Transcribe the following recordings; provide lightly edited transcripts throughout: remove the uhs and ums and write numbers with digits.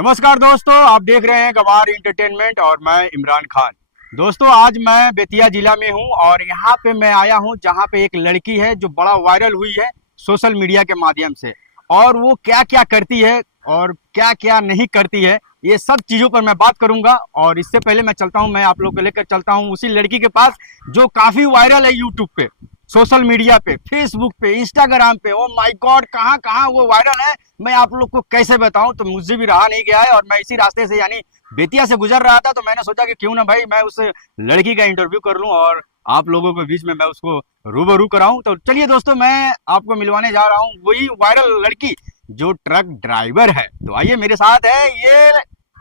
नमस्कार दोस्तों, आप देख रहे हैं गवार इंटरटेनमेंट और मैं इमरान खान। दोस्तों, आज मैं बेतिया जिला में हूं और यहाँ पे मैं आया हूं जहाँ पे एक लड़की है जो बड़ा वायरल हुई है सोशल मीडिया के माध्यम से। और वो क्या क्या करती है और क्या क्या नहीं करती है, ये सब चीज़ों पर मैं बात करूंगा। और इससे पहले मैं चलता हूं, मैं आप लोग को लेकर चलता हूं उसी लड़की के पास जो काफ़ी वायरल है यूट्यूब पे, सोशल मीडिया पे, फेसबुक पे, इंस्टाग्राम पे। ओ माय गॉड, कहाँ कहाँ वो वायरल है, मैं आप लोग को कैसे बताऊं। तो मुझसे भी रहा नहीं गया है और मैं इसी रास्ते से यानी बेतिया से गुजर रहा था, तो मैंने सोचा कि क्यों ना भाई मैं उस लड़की का इंटरव्यू कर लूं और आप लोगों के बीच में मैं उसको रूबरू कराऊं। तो चलिए दोस्तों, मैं आपको मिलवाने जा रहा हूं वही वायरल लड़की जो ट्रक ड्राइवर है। तो आइए, मेरे साथ है ये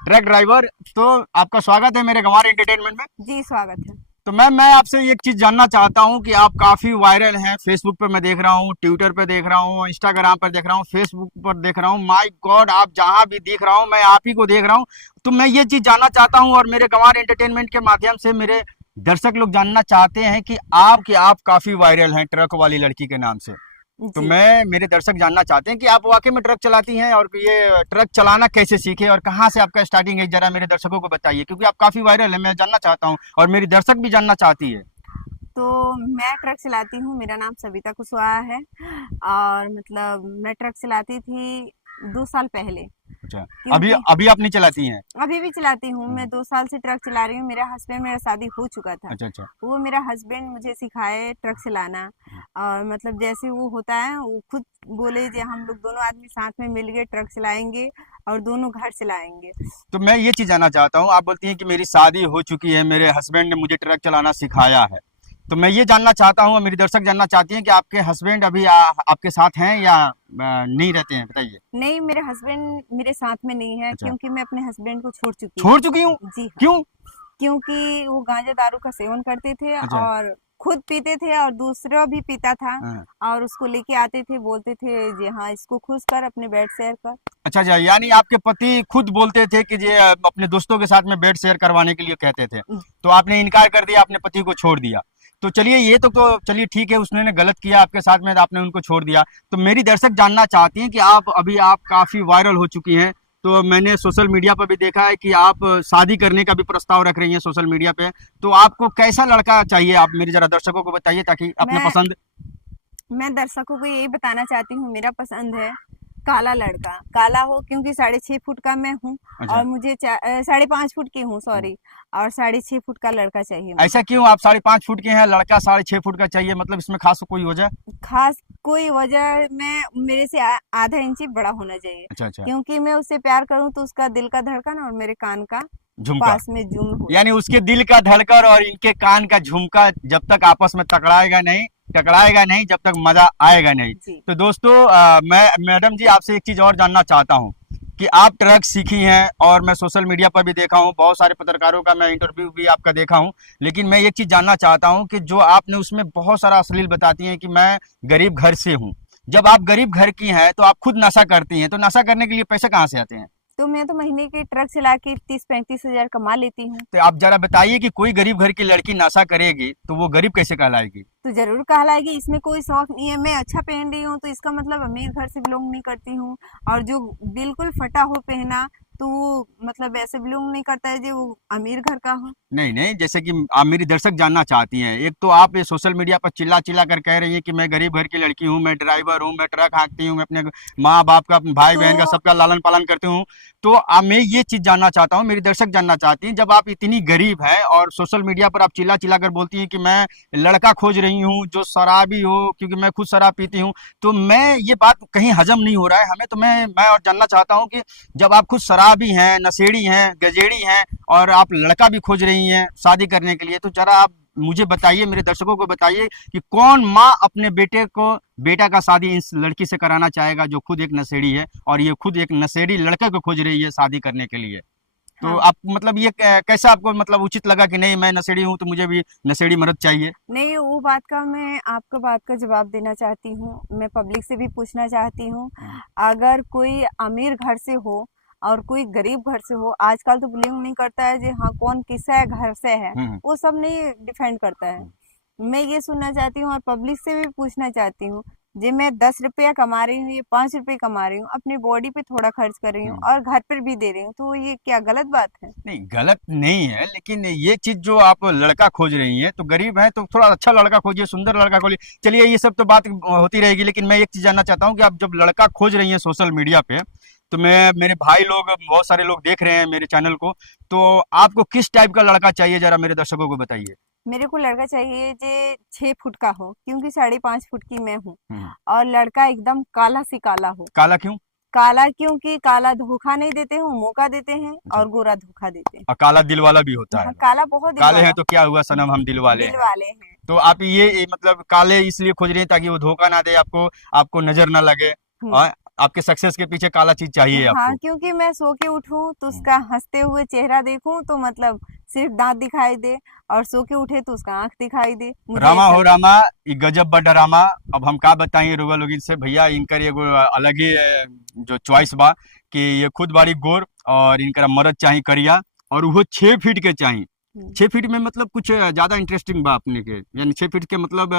ट्रक ड्राइवर। तो आपका स्वागत है मेरे गंवार एंटरटेनमेंट में। जी स्वागत है। तो मैम, मैं आपसे एक चीज जानना चाहता हूं कि आप काफी वायरल हैं। फेसबुक पे मैं देख रहा हूं, ट्विटर पे देख रहा हूं, इंस्टाग्राम पर देख रहा हूं, फेसबुक पर देख रहा हूं। माय गॉड, आप जहां भी देख रहा हूं मैं आप ही को देख रहा हूं। तो मैं ये चीज जानना चाहता हूं और मेरे गंवार एंटरटेनमेंट के माध्यम से मेरे दर्शक लोग जानना चाहते हैं कि आप काफी वायरल हैं ट्रक वाली लड़की के नाम से। तो जी मेरे दर्शक जानना चाहते हैं कि आप वाकई में ट्रक चलाती हैं और ये ट्रक चलाना कैसे सीखे और कहाँ से आपका स्टार्टिंग है, जरा मेरे दर्शकों को बताइए, क्योंकि आप काफी वायरल है, मैं जानना चाहता हूँ और मेरी दर्शक भी जानना चाहती है। तो मैं ट्रक चलाती हूँ। मेरा नाम सविता कुशवाहा है और मतलब मैं ट्रक चलाती थी 2 साल पहले। अच्छा, अभी क्योंकि अभी आप नहीं चलाती हैं? अभी भी चलाती हूँ। मैं हम्म, 2 साल से ट्रक चला रही हूँ। मेरा हस्बैंड, मेरा शादी हो चुका था। अच्छा अच्छा। वो मेरा हस्बैंड मुझे सिखाए ट्रक चलाना। और मतलब जैसे वो होता है, वो खुद बोले जे हम लोग दोनों आदमी साथ में मिल के ट्रक चलाएंगे और दोनों घर चलाएंगे। तो मैं ये चीज जानना चाहता हूँ, आप बोलती हैं कि मेरी शादी हो चुकी है, मेरे हस्बैंड ने मुझे ट्रक चलाना सिखाया है। तो मैं ये जानना चाहता हूँ और मेरी दर्शक जानना चाहती हैं कि आपके हस्बैंड अभी आपके साथ हैं या नहीं रहते हैं, बताइए। नहीं, मेरे हस्बैंड मेरे साथ में नहीं है, अच्छा, क्योंकि मैं अपने हस्बैंड को छोड़ चुकी छोड़ हूँ। चुकी हूँ? जी हाँ। क्यों? क्योंकि वो गांजा दारू का सेवन करते थे अच्छा। और खुद पीते थे और दूसरा भी पीता था। हाँ। और उसको लेके आते थे, बोलते थे जी हाँ, इसको खुश कर, अपने बेड शेयर कर। अच्छा अच्छा, यानी आपके पति खुद बोलते थे कि ये अपने दोस्तों के साथ में बेड शेयर करवाने के लिए कहते थे, तो आपने इनकार कर दिया, अपने पति को छोड़ दिया। तो चलिए, ये तो चलिए ठीक है, उसने गलत किया आपके साथ में, तो आपने उनको छोड़ दिया। तो मेरी दर्शक जानना चाहती हैं कि आप काफी वायरल हो चुकी हैं। तो मैंने सोशल मीडिया पर भी देखा है कि आप शादी करने का भी प्रस्ताव रख रही हैं सोशल मीडिया पे। तो आपको कैसा लड़का चाहिए, आप मेरे जरा दर्शकों को बताइए ताकि अपने मैं पसंद। मैं दर्शकों को यही बताना चाहती हूँ, मेरा पसंद है काला लड़का। काला हो, क्योंकि 6.5 फुट का मैं हूँ अच्छा। और मुझे 5.5 फुट की हूँ, सॉरी। और 6.5 फुट का लड़का चाहिए ऐसा मुझे। क्यों, आप 5.5 फुट के हैं, लड़का 6.5 फुट का चाहिए, मतलब इसमें खास कोई वजह? खास कोई वजह, मैं मेरे से आधा इंची बड़ा होना चाहिए। अच्छा अच्छा। क्योंकि मैं उससे प्यार करूं तो उसका दिल का धड़कन और मेरे कान का झुमका, पास में जूम हो यानी जाए। उसके दिल का धड़कन और इनके कान का झुमका जब तक आपस में टकराएगा नहीं, जब तक मजा आएगा नहीं। जी। तो दोस्तों, मैं मैडम जी आपसे एक चीज और जानना चाहता हूँ कि आप ट्रक सीखी हैं और मैं सोशल मीडिया पर भी देखा हूँ, बहुत सारे पत्रकारों का मैं इंटरव्यू भी आपका देखा हूँ। लेकिन मैं एक चीज जानना चाहता हूँ कि जो आपने उसमें बहुत सारा अश्लील बताती हैं कि मैं गरीब घर से हूँ। जब आप गरीब घर की हैं तो आप खुद नशा करती हैं, तो नशा करने के लिए पैसे कहाँ से आते हैं? तो मैं तो महीने के ट्रक चला के 30-35 हजार कमा लेती हूँ। तो आप जरा बताइए कि कोई गरीब घर की लड़की नशा करेगी तो वो गरीब कैसे कहलाएगी? तो जरूर कहलाएगी, इसमें कोई शौक नहीं है। मैं अच्छा पहन रही हूँ तो इसका मतलब अमीर घर से बिलोंग नहीं करती हूँ। और जो बिल्कुल फटा हो पहना, तो वो मतलब ऐसे बिलोंग नहीं करता है जो वो अमीर घर का हो। नहीं नहीं, जैसे कि आप, मेरी दर्शक जानना चाहती हैं, एक तो आप ये सोशल मीडिया पर चिल्ला चिल्ला कर कह रही हैं कि मैं गरीब घर की लड़की हूँ, मैं ड्राइवर हूँ, मैं ट्रक हाँकती हूँ, मैं अपने माँ बाप का, अपने भाई तो बहन का, सबका लालन पालन करती हूँ। तो मैं ये चीज जानना चाहता हूँ, मेरी दर्शक जानना चाहती हैं, जब आप इतनी गरीब हैं और सोशल मीडिया पर आप चिल्ला चिल्ला कर बोलती हैं कि मैं लड़का खोज रही हूँ जो शराबी हो, क्योंकि मैं खुद शराब पीती हूँ। तो मैं ये बात कहीं हजम नहीं हो रहा है हमें। तो मैं और जानना चाहता हूँ कि जब आप खुद शराबी हैं, नशेड़ी हैं, गजेड़ी हैं और आप लड़का भी खोज रही हैं शादी करने के लिए, तो जरा आप मुझे बताइए, मेरे दर्शकों को बताइए कि कौन माँ अपने बेटा का शादी इस लड़की से कराना चाहेगा जो खुद एक नशेड़ी है और ये खुद एक नशेड़ी लड़के को खोज रही है शादी करने के लिए। तो हाँ। आप मतलब ये कैसा आपको मतलब उचित लगा कि नहीं, मैं नशेड़ी हूँ तो मुझे भी नशेड़ी मर्द चाहिए? नहीं, वो बात का मैं आपको बात का जवाब देना चाहती हूँ। मैं पब्लिक से भी पूछना चाहती हूँ। हम्म, अगर कोई अमीर घर से हो और कोई गरीब घर से हो, आजकल तो बिलोंग नहीं करता है जी हाँ, कौन किस घर से है, हम्म, वो सब नहीं डिफेंड करता है। हम्म। मैं ये सुनना चाहती हूँ और पब्लिक से भी पूछना चाहती हूँ, जी मैं 10 रुपया कमा रही हूँ, ये 5 रुपए कमा रही हूँ, अपनी बॉडी पे थोड़ा खर्च कर रही हूँ और घर पर भी दे रही हूँ, तो ये क्या गलत बात है? नहीं, गलत नहीं है, लेकिन ये चीज जो आप लड़का खोज रही हैं, तो गरीब है तो थोड़ा अच्छा लड़का खोजिए, सुंदर लड़का खोजिए। चलिए ये सब तो बात होती रहेगी, लेकिन मैं एक चीज जानना चाहता हूँ कि आप जब लड़का खोज रही हैं सोशल मीडिया पे, तो मैं मेरे भाई लोग बहुत सारे लोग देख रहे हैं मेरे चैनल को, तो आपको किस टाइप का लड़का चाहिए, जरा मेरे दर्शकों को बताइए। मेरे को लड़का चाहिए जो 6 फुट का हो, क्योंकि 5.5 फुट की मैं हूँ। हम्म। और लड़का एकदम काला से काला हो। काला क्यों? काला क्योंकि काला धोखा नहीं देते हैं, मौका देते हैं, अच्छा। और गोरा धोखा देते हैं। और काला दिल वाला भी होता हाँ, है? काला बहुत दिल काले हैं वाला। तो क्या हुआ सनम, हम दिल वाले दिल हैं। वाले हैं। तो आप ये मतलब काले इसलिए खोज रही हैं ताकि वो धोखा ना दे आपको, आपको नजर ना लगे, और आपके सक्सेस के पीछे काला चीज चाहिए हाँ, आपको। क्योंकि मैं सो के उठूं तो उसका हंसते हुए चेहरा देखूं, तो मतलब सिर्फ दांत दिखाई दे, और सो के उठे तो उसका आंख दिखाई दे, मुझे रामा ऐसा हो रामा, ई गजब बड़ डरामा। अब हम का बताइए रुआ लोगिन से, भैया इनकर एगो अलग ही जो चॉइस बा कि ये खुद बाड़ी गोर और इनकर मरद चाही करिया, और वो 6 फीट के चाही। 6 फीट में मतलब कुछ ज्यादा इंटरेस्टिंग बा अपने के, यानी 6 फीट के मतलब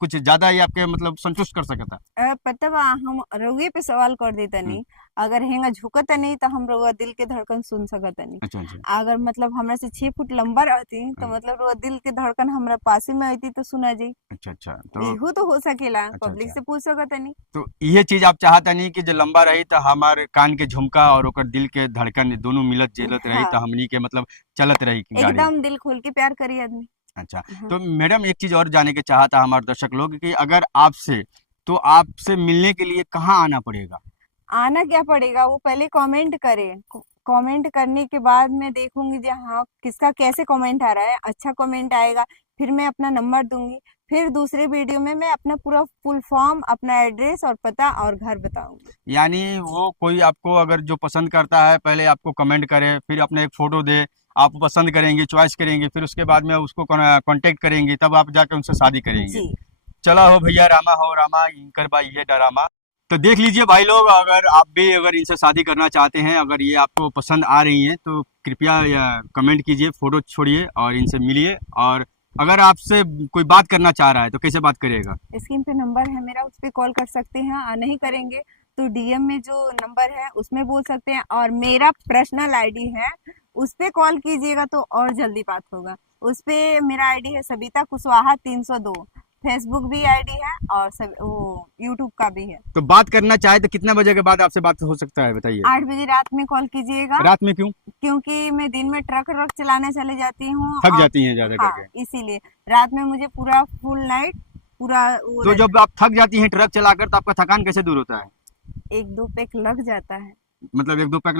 कुछ ज्यादा ही आपके मतलब संतुष्ट कर सकता। पता बा हम रउए पे सवाल कर देता नहीं। अगर हेंगा झुकत नहीं तो हम रउआ दिल के धड़कन सुन सकत नहीं। अच्छा अच्छा। अगर मतलब हमरा से 6 फुट लंबा रहती तो मतलब रउआ दिल के धड़कन हमरा पास में आती तो सुना जी। अच्छा अच्छा। तो इहो तो हो सकेला, अच्छा पब्लिक अच्छा। से पूछ सकत नहीं। तो ये चीज आप चाहता नहीं कि जो लंबा रही तो हमारे कान के झुमका और ओकर दिल के धड़कन दोनों मिलत जुलत रही, तो हाँ, हमनी के मतलब चलत रही गाड़ी। एकदम दिल खोल के प्यार करी आदमी। अच्छा। हाँ। तो मैडम एक चीज और जाने के चाहता हमारे दर्शक लोग कि अगर आपसे, तो आपसे मिलने के लिए कहाँ आना पड़ेगा? आना क्या पड़ेगा, वो पहले कमेंट करे। कमेंट करने के बाद मैं देखूंगी जी हाँ किसका कैसे कमेंट आ रहा है। अच्छा कमेंट आएगा फिर मैं अपना नंबर दूंगी, फिर दूसरे वीडियो में मैं अपना पूरा फुल फॉर्म, अपना एड्रेस और पता और घर बताऊंगी। यानी वो कोई आपको अगर जो पसंद करता है, पहले आपको कमेंट करे, फिर अपने एक फोटो दे, आप पसंद करेंगे, चॉइस करेंगे, फिर उसके बाद में उसको कांटेक्ट करेंगे, तब आप जाकर उनसे शादी करेंगे। जी। चला हो भैया, रामा हो रामा, इनकर भाई ये डरामा। तो देख लीजिए भाई लोग, अगर आप भी अगर इनसे शादी करना चाहते हैं, अगर ये आपको पसंद आ रही हैं, तो कृपया कमेंट कीजिए, फोटो छोड़िए और इनसे मिलिए। और अगर आपसे कोई बात करना चाह रहा है तो कैसे बात करिएगा? स्क्रीन पे नंबर है मेरा, उस पर कॉल कर सकते हैं, और नहीं करेंगे तो डीएम में जो नंबर है उसमें बोल सकते हैं, और मेरा पर्सनल आईडी है उस पे कॉल कीजिएगा तो और जल्दी बात होगा। उस पे मेरा आईडी है सबिता कुशवाहा 302। फेसबुक भी आईडी है और सब वो यूट्यूब का भी है। तो बात करना चाहे तो कितना बजे के बाद आपसे बात हो सकता है, बताइए? 8 बजे रात में कॉल कीजिएगा। रात में क्यों? क्योंकि मैं दिन में ट्रक व्रक चलाने चले जाती हूँ, थक और जाती हैं ज्यादा हाँ करके? इसीलिए रात में मुझे पूरा फुल नाइट पूरा वो तो जब आप थक जाती हैं ट्रक चलाकर, तो आपका थकान कैसे दूर होता है? 1-2 पैक लग जाता है, मतलब एक दो पैक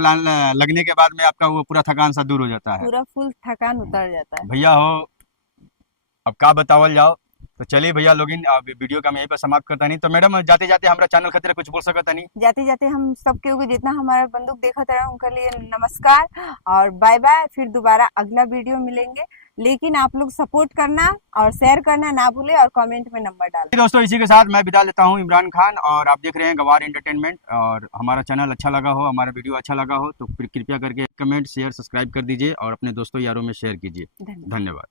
लगने के बाद में आपका वो पूरा थकान सा दूर हो जाता है? पूरा फुल थकान उतर जाता है। भैया हो, अब का बतावल जाओ। तो चलिए भैया लोगिन, अब वीडियो का मैं यहीं पर समाप्त करता नहीं। तो मैडम जाते जाते हमारा चैनल खतरे कुछ बोल सकता नहीं? जाते जाते हम सब के जितना हमारा बंदूक देखा था उनके लिए नमस्कार और बाय बाय। फिर दोबारा अगला वीडियो मिलेंगे, लेकिन आप लोग सपोर्ट करना और शेयर करना ना भूले, और कमेंट में नंबर डालना। दोस्तों इसी के साथ मैं विदा लेता हूँ, इमरान खान, और आप देख रहे हैं गवार एंटरटेनमेंट। और हमारा चैनल अच्छा लगा हो, हमारा वीडियो अच्छा लगा हो, तो कृपया करके कमेंट शेयर सब्सक्राइब कर दीजिए और अपने दोस्तों यारों में शेयर कीजिए। धन्यवाद। धन्यवाद।